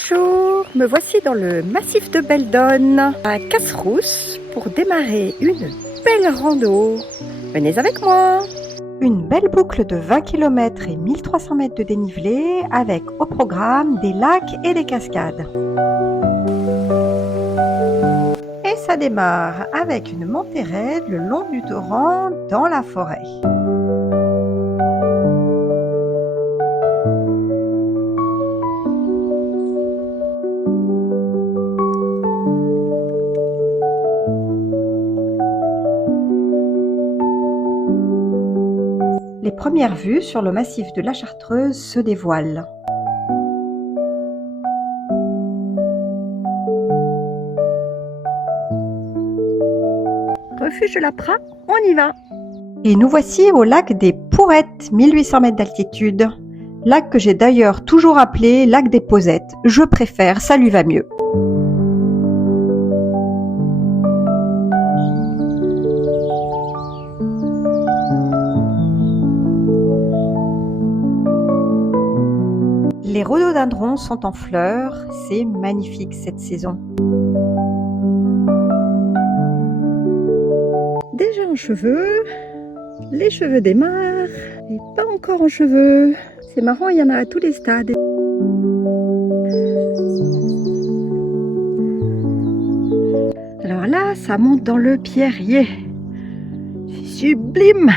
Bonjour, me voici dans le massif de Beldonne, à Casserousse, pour démarrer une belle rando. Venez avec moi. Une belle boucle de 20 km et 1300 mètres de dénivelé avec au programme des lacs et des cascades. Et ça démarre avec une montée raide le long du torrent dans la forêt. Les premières vues sur le massif de la Chartreuse se dévoilent. Refuge de la Prat, on y va. Et nous voici au lac des Pourrettes, 1800 mètres d'altitude. Lac que j'ai d'ailleurs toujours appelé lac des Posettes. Je préfère, ça lui va mieux. Les rhododendrons sont en fleurs, c'est magnifique cette saison. Déjà en cheveux, les cheveux démarrent, et pas encore en cheveux. C'est marrant, il y en a à tous les stades. Alors là, ça monte dans le pierrier. C'est sublime!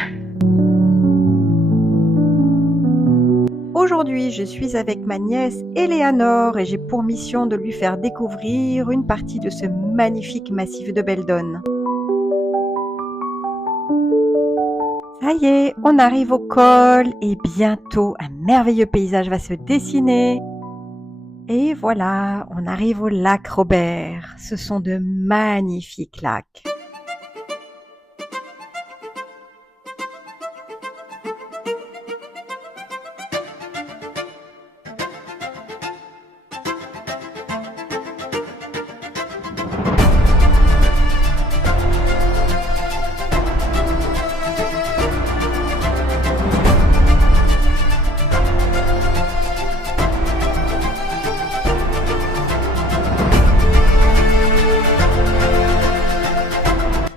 Aujourd'hui, je suis avec ma nièce Éléanore et j'ai pour mission de lui faire découvrir une partie de ce magnifique massif de Beldonne. Ça y est, on arrive au col et bientôt un merveilleux paysage va se dessiner. Et voilà, on arrive au lac Robert. Ce sont de magnifiques lacs.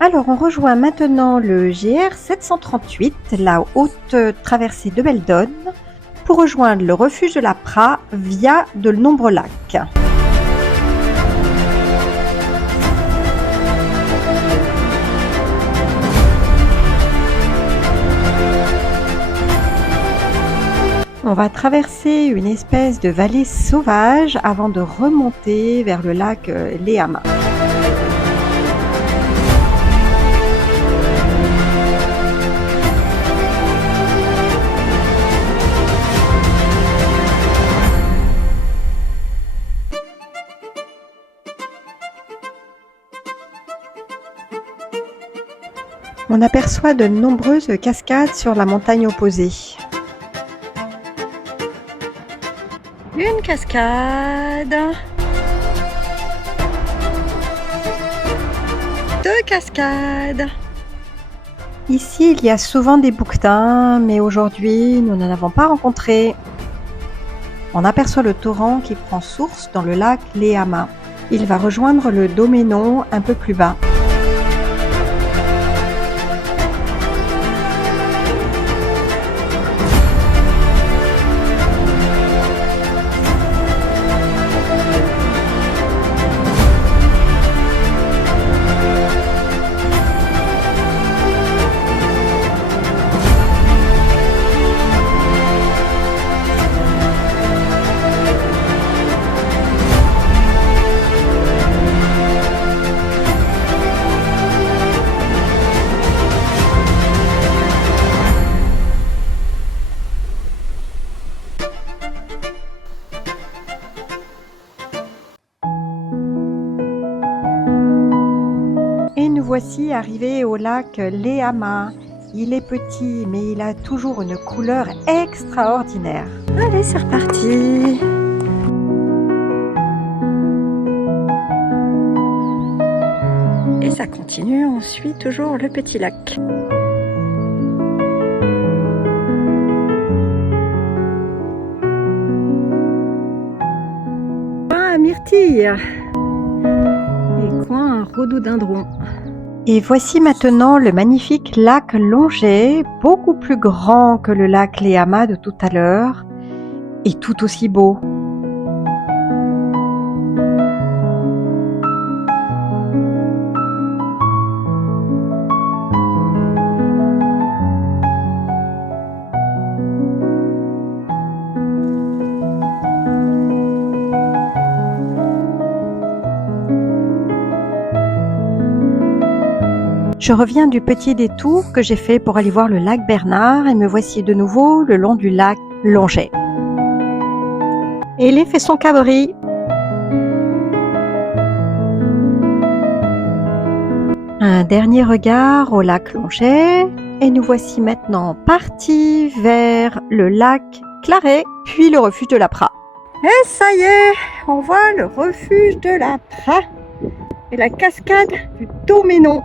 Alors on rejoint maintenant le GR 738, la haute traversée de Beldonne, pour rejoindre le refuge de la Prat via de nombreux lacs. On va traverser une espèce de vallée sauvage avant de remonter vers le lac Léama. On aperçoit de nombreuses cascades sur la montagne opposée. Une cascade. Deux cascades. Ici, il y a souvent des bouquetins, mais aujourd'hui, nous n'en avons pas rencontré. On aperçoit le torrent qui prend source dans le lac Léama. Il va rejoindre le Doménon un peu plus bas. Et nous voici arrivés au lac Léama. Il est petit, mais il a toujours une couleur extraordinaire. Allez, c'est reparti! Et ça continue, on suit toujours le petit lac. myrtille et coin rhododendron. Et voici maintenant le magnifique lac Longet, beaucoup plus grand que le lac Léama de tout à l'heure et tout aussi beau. Je reviens du petit détour que j'ai fait pour aller voir le lac Bernard et me voici de nouveau le long du lac Longet. Ellie fait son cabri. Un dernier regard au lac Longet et nous voici maintenant partis vers le lac Claret, puis le refuge de la Prat. Et ça y est, on voit le refuge de la Prat et la cascade du Doménon.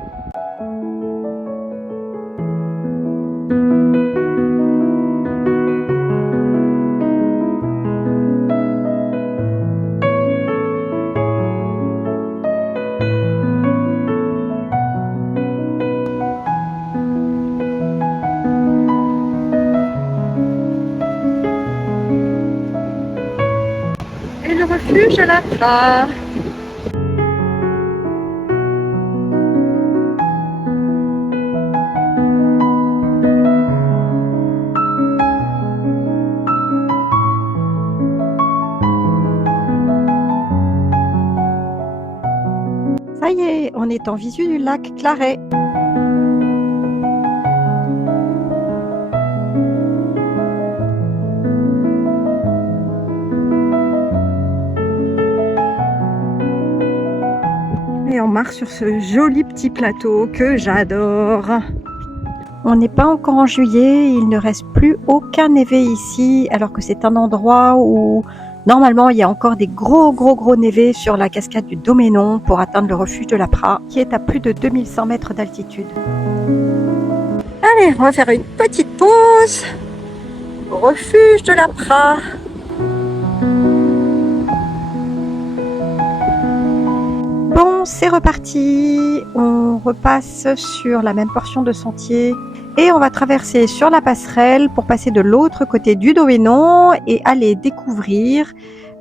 Et le refuge de la Prat. Ça y est, on est en visu du lac Claret. Et on marche sur ce joli petit plateau que j'adore. On n'est pas encore en juillet, il ne reste plus aucun névé ici, alors que c'est un endroit où normalement il y a encore des gros névés sur la cascade du Doménon pour atteindre le refuge de la Prat, qui est à plus de 2100 mètres d'altitude. Allez, on va faire une petite pause au refuge de la Prat. Bon, c'est reparti. On repasse sur la même portion de sentier et on va traverser sur la passerelle pour passer de l'autre côté du Doménon et aller découvrir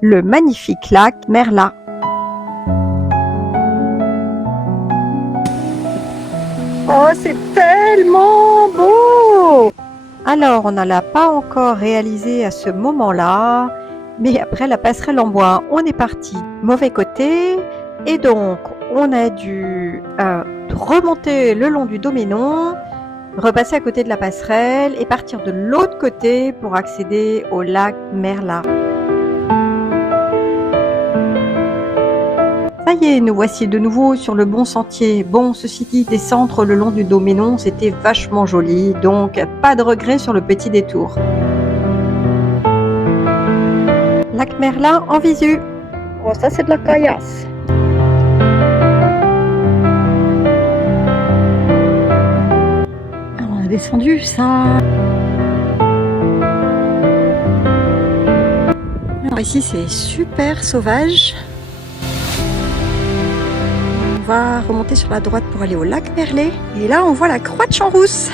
le magnifique lac Merla. Oh, c'est tellement beau! Alors, on ne l'a pas encore réalisé à ce moment-là, mais après la passerelle en bois, on est parti mauvais côté. Et donc, on a dû remonter le long du Doménon, repasser à côté de la passerelle et partir de l'autre côté pour accéder au lac Merla. Ça y est, nous voici de nouveau sur le bon sentier. Bon, ceci dit, descendre le long du Doménon, c'était vachement joli, donc pas de regret sur le petit détour. Lac Merla en visu. Oh, ça c'est de la caillasse. Descendu ça. Alors ici c'est super sauvage. On va remonter sur la droite pour aller au lac Merlet et là on voit la croix de Champs-Rousse.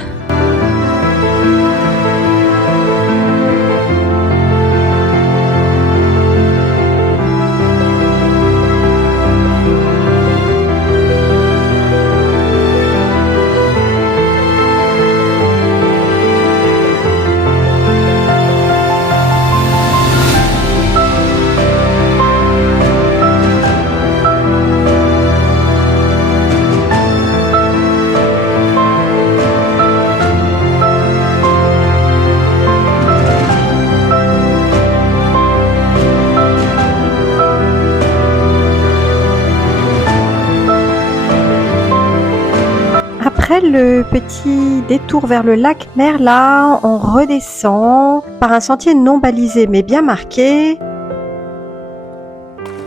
Après le petit détour vers le lac Merla, on redescend par un sentier non balisé mais bien marqué.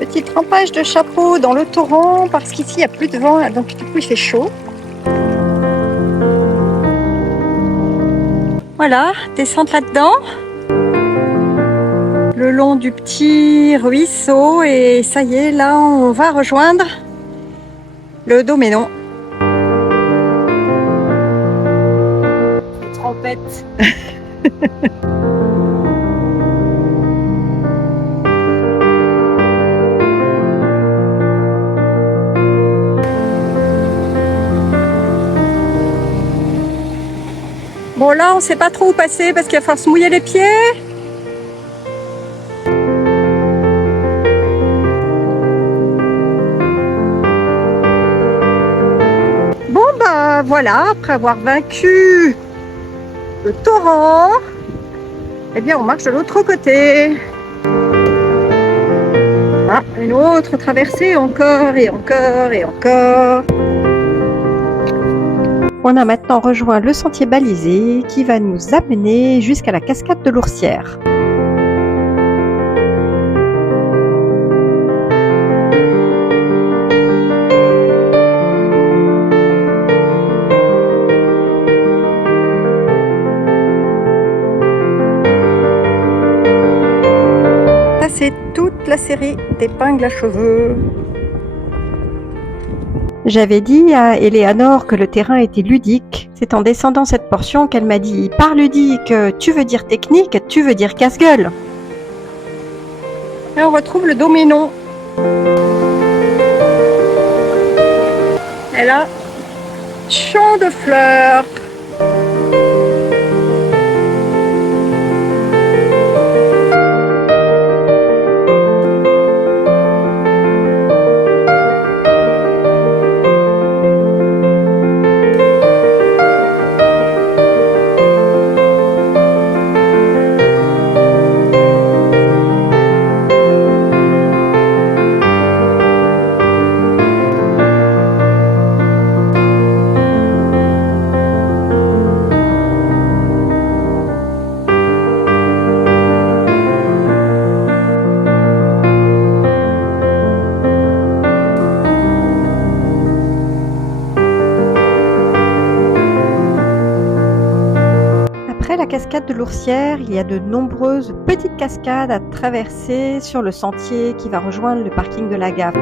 Petit trempage de chapeau dans le torrent parce qu'ici il n'y a plus de vent, donc du coup il fait chaud. Voilà, descente là-dedans. Le le long du petit ruisseau et ça y est, là on va rejoindre le Doménon. Trompette. Bon là on sait pas trop où passer parce qu'il va falloir se mouiller les pieds. Bon bah voilà, après avoir vaincu le torrent, eh bien on marche de l'autre côté. Ah, une autre traversée encore et encore et encore. On a maintenant rejoint le sentier balisé qui va nous amener jusqu'à la cascade de l'Ourcière. Ça c'est toute la série d'épingles à cheveux. J'avais dit à Eleanor que le terrain était ludique. C'est en descendant cette portion qu'elle m'a dit « Par ludique, tu veux dire technique, tu veux dire casse-gueule ». Et on retrouve le Doménon. Et là, champ de fleurs. Après la cascade de l'Ourcière, il y a de nombreuses petites cascades à traverser sur le sentier qui va rejoindre le parking de la gare.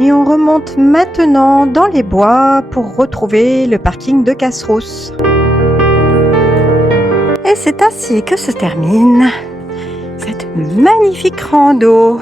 Et on remonte maintenant dans les bois pour retrouver le parking de Casserousse. Et c'est ainsi que se termine cette magnifique rando.